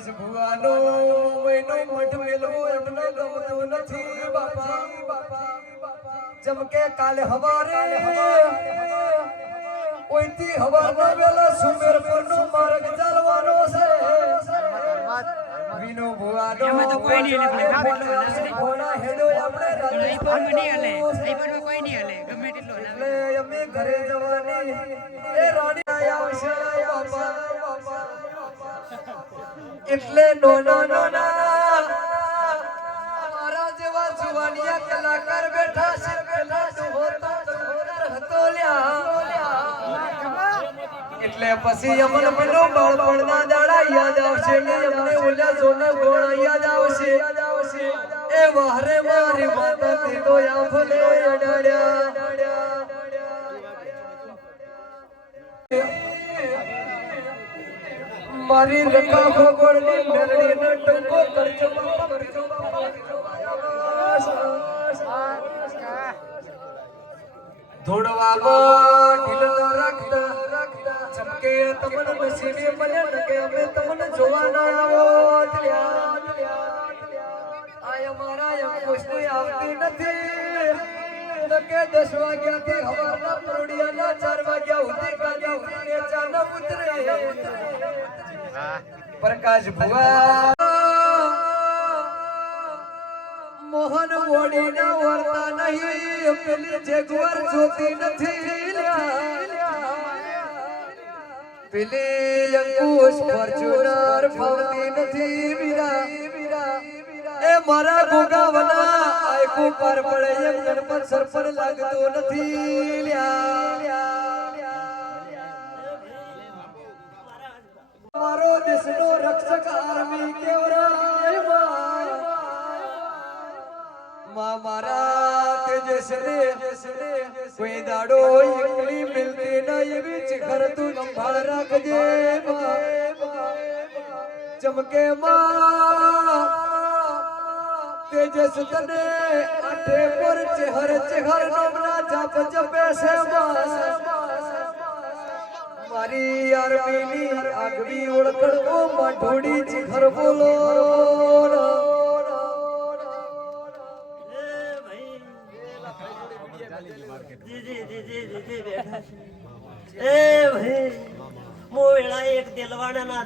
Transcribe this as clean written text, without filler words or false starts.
પ્રકાશ ભુવાનો મહિનો મઠ મેલવો એમને ગમતું નથી બાપા જમકે કાલે હવારે કોઈથી હવારના વેલા સુમેરપુરનો માર્ગ ચાલવાનો છે વિનો ભુવાનો એમાં તો કોઈ નહીં હલે ભોળા હેડો આપણે આઈફોન માં નહીં હલે આઈફોન માં કોઈ નહીં હલે ગમે તેટલો એટલે અમે ઘરે જવાની એ રાણી આવશે બાપા એટલે નોના મારા જેવા જુવાનિયા કલાકાર બેઠા છે પેલા હતો એટલે પછી અમન મનો બાળપણના દાડા યાદ આવશે ને અમને ઓલા સોના ગોળા યાદ આવશે એ વારે મારી માતા તે તો આંખલે અડાડ્યા મારી રકા ભગોળની મેરડી ને ટંકો કરજો ધોડવામાં ઢીલ રાખતા ચમકે તમને નસીબે મળે ને કે અમે તમને જોવા ના આવો આય મારા અંકુશની આવતી નથી કે 10 વાગ્યાથી હવારના પરોડિયાના 4 વાગ્યા સુધી ગાડી ઉતરે ચાના ઉતરે પ્રકાશ ભુવા મોહન વોડીના વર્તા નહીં પેલી જેગવર જોતી નથી પેલી અંકુશ ફોર્ચ્યુનર ફાવતી નથી વીરા એ મારા ભોગાવના આયકો પર પડે એમ ગણપત સરપર લાગતો નથી મારો દેશનો રક્ષક આર્મી કેવરાય મારા તેજસને કોઈ દાડો એકલી મિલતી ના એવી ચિખર તું સંભાળ રાખજે ચમકે તેજસ તને આઠે પર ચહેર નોમના જાપ જપે છે મારી આર્મીની આગવી ઓળખણો માઢોડી ચિખર બોલો એ ભાઈ મો વેળા એક દિલવાના